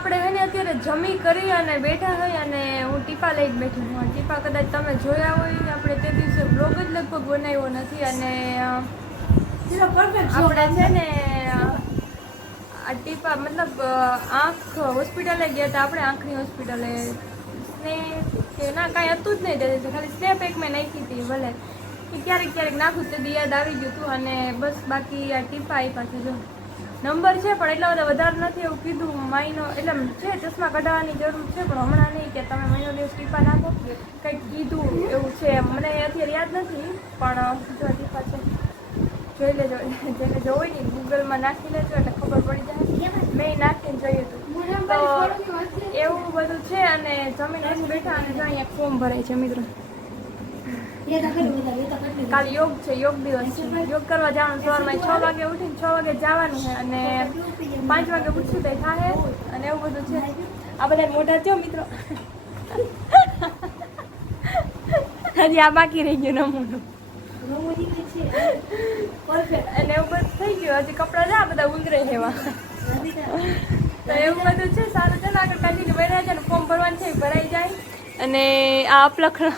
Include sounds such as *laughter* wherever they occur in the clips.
આપણે હે ને અત્યારે જમી કરી અને બેઠા હોય અને હું ટીપા લઈ બેઠી છું. ટીપા કદાચ તમે જોયા હોય આપણે તે દિવસે બ્લોગ જ લગભગ બનાવ્યો નથી અને આપણે છે ને આ ટીપા મતલબ આંખ હોસ્પિટલે ગયા હતા આપણે આંખની હોસ્પિટલે. ને ના કાંઈ હતું જ નહીં તે ખાલી સ્નેપ એક મેં નાખી હતી ભલે. ક્યારેક ક્યારેક નાખું તે યાદ આવી ગયું હતું અને બસ બાકી આ ટીપા આપ્યા છે જો. નંબર છે પણ એટલા બધા વધારે નથી એવું કીધું. મહિનો એટલે છે ચશ્મા કઢાવવાની જરૂર છે પણ હમણાં નહીં કે તમે મહિનો દિવસ ટીપા નાખો. કંઈક કીધું એવું છે મને અત્યારે યાદ નથી પણ જો ટીપા છે. જોઈ લેજો જેને જોવું ને ગૂગલમાં નાખી લેજો એટલે ખબર પડી જાય. મેં નાખીને જોયું હતું. તો એવું બધું છે અને જમીન બેઠા અને અહીંયા ફોર્મ ભરાય છે મિત્રો. કાલે યોગ છે યોગ દિવસ છે. યોગ કરવા જવાનું સવારમાં છ વાગે ઉઠીને છ વાગે જવાનું છે અને પાંચ વાગે ઉઠશું તો થાય અને એવું બધું છે. આ બધા મોટા થયો મિત્રો. હજી આ બાકી રહી ગયું નમૂનું. અને એવું બધું થઈ ગયું. હજી કપડાં છે આ બધા ઉંદરે લેવા તો. એવું બધું છે. સારું ચાલો આગળ કાઢીને ભરાય છે ને ફોર્મ ભરવાનું છે ભરાઈ જાય. અને આ અપલખણ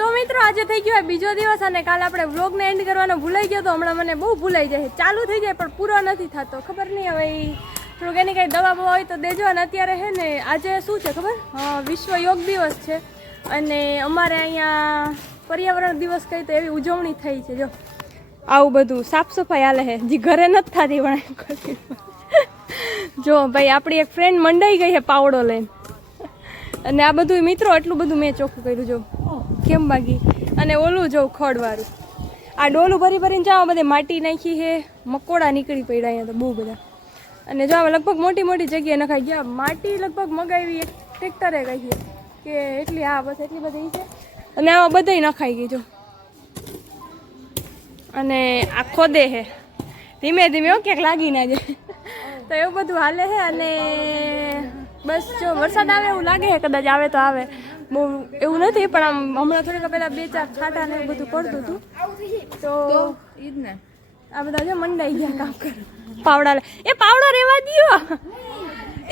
તો મિત્રો, આજે થઈ ગયો બીજો દિવસ અને કાલે આપણે વ્લોગને એન્ડ કરવાનો ભૂલાઈ ગયો તો હમણાં મને બહુ ભૂલાઈ જાય ચાલુ થઈ જાય પણ પૂરો નથી થતો, ખબર નહીં હવે થોડુંક એની કંઈ દવા બવા હોય તો દેજો અને અત્યારે હે ને આજે શું છે ખબર? વિશ્વ યોગ દિવસ છે અને અમારે અહીંયા પર્યાવરણ દિવસ કહી તો એવી ઉજવણી થઈ છે, જો. આવું બધું સાફ સફાઈ હાલે છે. જે ઘરે નથી થતી પણ જો ભાઈ, આપણી એક ફ્રેન્ડ મંડાઈ ગઈ છે પાવડો લઈને. અને આ બધું મિત્રો, એટલું બધું મેં ચોખ્ખું કર્યું, જો. કેમ બાકી? અને ઓલું જોઉં ખડવાળું. આ ડોલું ભરી ભરીને જાઓ, બધે માટી નાખી હે મકોડા નીકળી પડ્યા અહીંયા તો બહુ બધા. અને જો લગભગ મોટી મોટી જગ્યાએ નખાઈ ગયા. માટી લગભગ મગાવી એક ટ્રેક્ટરે કહી છે કે એટલી હા બસ એટલી બધી છે. અને આમાં બધાય નખાઈ ગઈ, જો. અને આ ખોદે હે ધીમે ધીમે ક્યાંક લાગી ના જાય. તો એવું બધું હાલે છે અને બસ જો વરસાદ આવે એવું લાગે છે, કદાચ આવે તો આવે. બહુ એવું નથી, પણ આમ હમણાં થોડીક પહેલા બે ચાર છાટા ને એવું બધું પડતું હતું. તો આ બધા જો મંડાઈ ગયા કામ કરે પાવડા એ પાવડો રેવા દ્યો.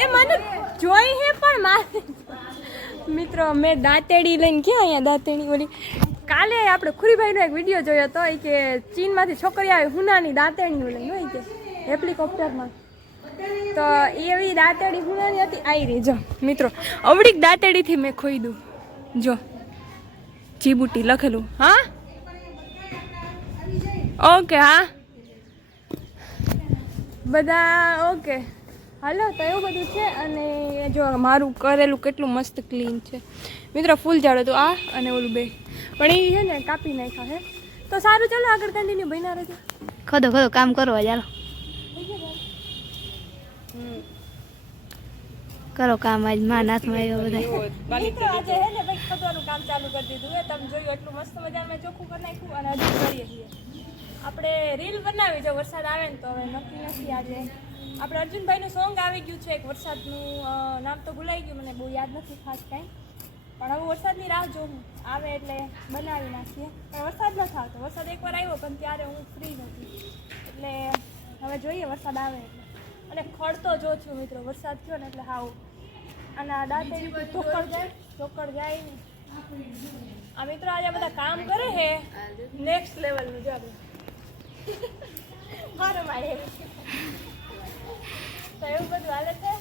એ મને જોઈ હે પણ મારે. મિત્રો મેં દાંતેડી લઈને ક્યાં અહીંયા દાંતેડી ઓલી? કાલે આપણે ખુરીભાઈનો એક વીડિયો જોયો હતો કે ચીનમાંથી છોકરી આવી હુનાની દાંતેણીઓ લઈને હોય કે? હેલિકોપ્ટરમાં તો એવી દાંતેડી હુનાની હતી આવી રહી, જો. મિત્રો અવડીક દાંતેડીથી મેં ખોઈ દઉં. જો જીબુટી લખેલું. હા? ઓકે હા. બધા ઓકે. હાલો તો એવું બધું છે અને જો મારું કરેલું કેટલું મસ્ત ક્લીન છે. મિત્રો ફૂલ ઝાડ હતું આ અને ઓલું બે. પણ એ છે ને કાપી નાખ્યા છે. તો સારું ચાલો આગળ કન્ટિન્યુ બન્યા રહેજો. ખોદો ખોદો કામ કરો ચાલો કરો કામ આજમાં હાથમાં આવ્યો બધા કામ ચાલુ કરી દીધું. હે તમે જોયું એટલું મસ્ત મજા મેં ચોખ્ખું કરી નાખ્યું અને હજુ કરીએ છીએ. આપણે રીલ બનાવી જો વરસાદ આવે ને તો હવે નક્કી નથી આજે. આપણે અર્જુનભાઈનું સોંગ આવી ગયું છે એક વરસાદનું નામ તો ભૂલાઈ ગયું મને, બહુ યાદ નથી ખાસ કાંઈ. પણ હવે વરસાદની રાહ જોઉં. આવે એટલે બનાવી નાખીએ. પણ વરસાદ નથી આવતો. વરસાદ એકવાર આવ્યો પણ ત્યારે હું ફ્રી નથી. એટલે હવે જોઈએ વરસાદ આવે એટલે. અને ખડતો જો છું મિત્રો, વરસાદ થયો ને એટલે હાવ અને આ દાંતેડી ચોકડ જાય ચોકડ જાય આ મિત્રો આજે બધા કામ કરે છે. નેક્સ્ટ લેવલનું જો મારે મારે તો એવું બધું હાલે છે.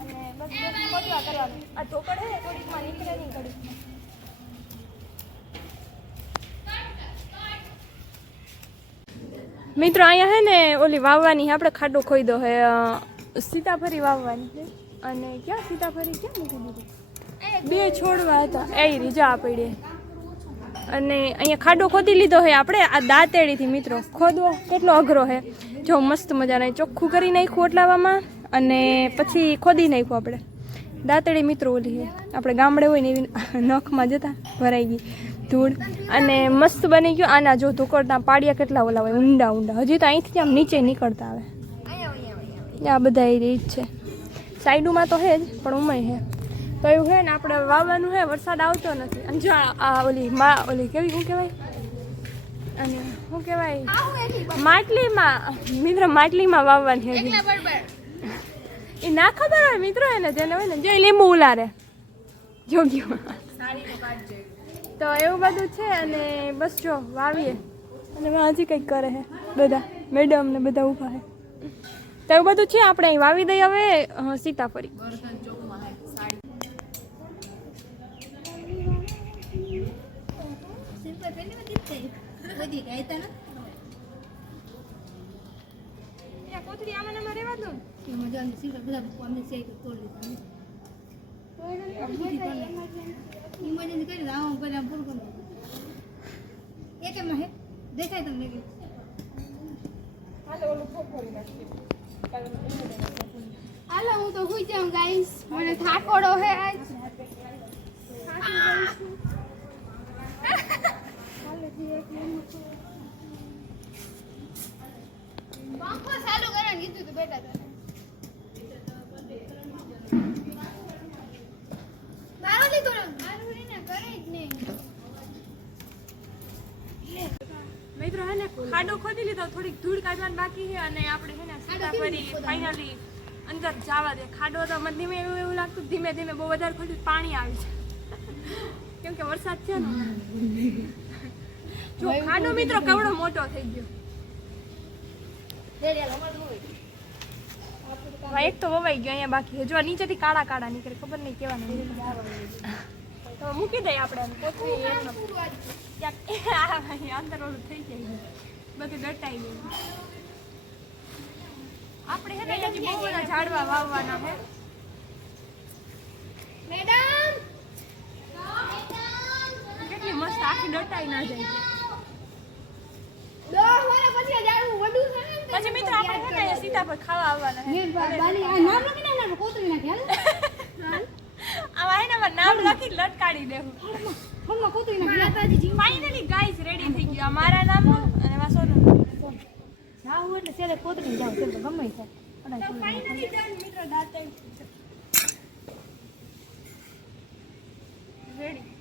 અને બસ બસ કરવાનું. આ ચોકડ છે ને થોડીકમાં નીકળે નહીં ઘડીકમાં. મિત્રો અહીંયા હે ને ઓલી વાવવાની આપણે ખાડો ખોઈ દો હે સીતાફરી વાવવાની છે. અને ક્યાં સીતાફળી ક્યાં મૂકી દીધું? બે છોડવા હતા. એ રીજા આપડે અને અહીંયા ખાડો ખોદી લીધો છે આપણે આ દાંતેડીથી મિત્રો. ખોદવો કેટલો અઘરો છે. જો મસ્ત મજાના ચોખ્ખું કરી નાખ્યું ઓટલાવામાં અને પછી ખોદી નાખ્યું આપણે. દાંતેડી મિત્રો ઓલી છે. આપણે ગામડે હોય ને એવી *laughs* નખમાં જતા ભરાઈ ગઈ ધૂળ. અને મસ્ત બની ગયું. આના જો ધોકડના પાડિયા કેટલા ઓલા હોય ઊંડા ઊંડા. હજી તો અહીંથી આમ નીચે નીકળતા આવે. આ બધા એ રીત છે. સાઈડમાં તો હે જ પણ ઉમય છે તો એવું છે ને આપણે વાવવાનું હે વરસાદ આવતો નથી. અને જો આ- ઓલી મા ઓલી કેવી શું કહેવાય? અને શું કહેવાય? માટલીમાં મિત્ર માટલીમાં વાવવાની હજી. એ ના ખબર હોય મિત્રો એને જેને હોય ને જે લીંબુ ઉલારે. જોગ્યું. તો એવું બધું છે અને બસ જો વાવીએ. અને હજી કંઈક કરે હે બધા મેડમ ને બધા ઊભા છે તો એવું બધું છે આપણે અહીં વાવી દઈએ હવે સીતાફળી દેખાય તમને હાલો ઓલું રહેવા દો ને. દેખાય તમને કે હાલો, હું તો હુઈ જાઉં ગાઈસ મને થાકોડો હે આજ. પંખો ચાલુ કરવાનું કીધું તું બેટા તને. મારો લીધો ને? મારું કરે જ નહીં. મિત્રો હે ને ખાડો ખોદી લીધો થોડીક ધૂળ કાઢવાની બાકી છે અને આપણે હે ને સીતાફળી ફાઇનલી અંદર જવા દે. ખાડો તો મને ધીમે એવું એવું લાગતું ધીમે ધીમે બહુ વધારે ખોદી પાણી આવી છે કેમ કે વરસાદ છે ને. જો ખાડો મિત્રો કવડો મોટો થઈ ગયો. એક તો વવાઈ ગયો અહીંયા બાકી હજુ નીચેથી કાળા કાળા નીકળે ખબર નહીં કેવા નીકળે. તો મૂકી દઈએ આપણે. કોથળી ક્યાંક અંદર ઓલું થઈ જાય બધું દટાઈ ગયું. આપણે હે ને બહુ બધા ઝાડવા વાવવાના હે મેડમ! કેટલી મસ્ત આખી દટાઈ ના જાય. પછી જાડું વડું છે ને પછી મિત્રો આપણે સીધા પર ખાવા આવવાના હે ને નામ લખી લટકાડી દેવું. ફોનમાં કોતરી ના માતાજી રેડી થઈ ગયા. મારા નામ અને મારા સોનું જાવ એટલે કોતરી જાવ સેલે ગમે છે તો રેડી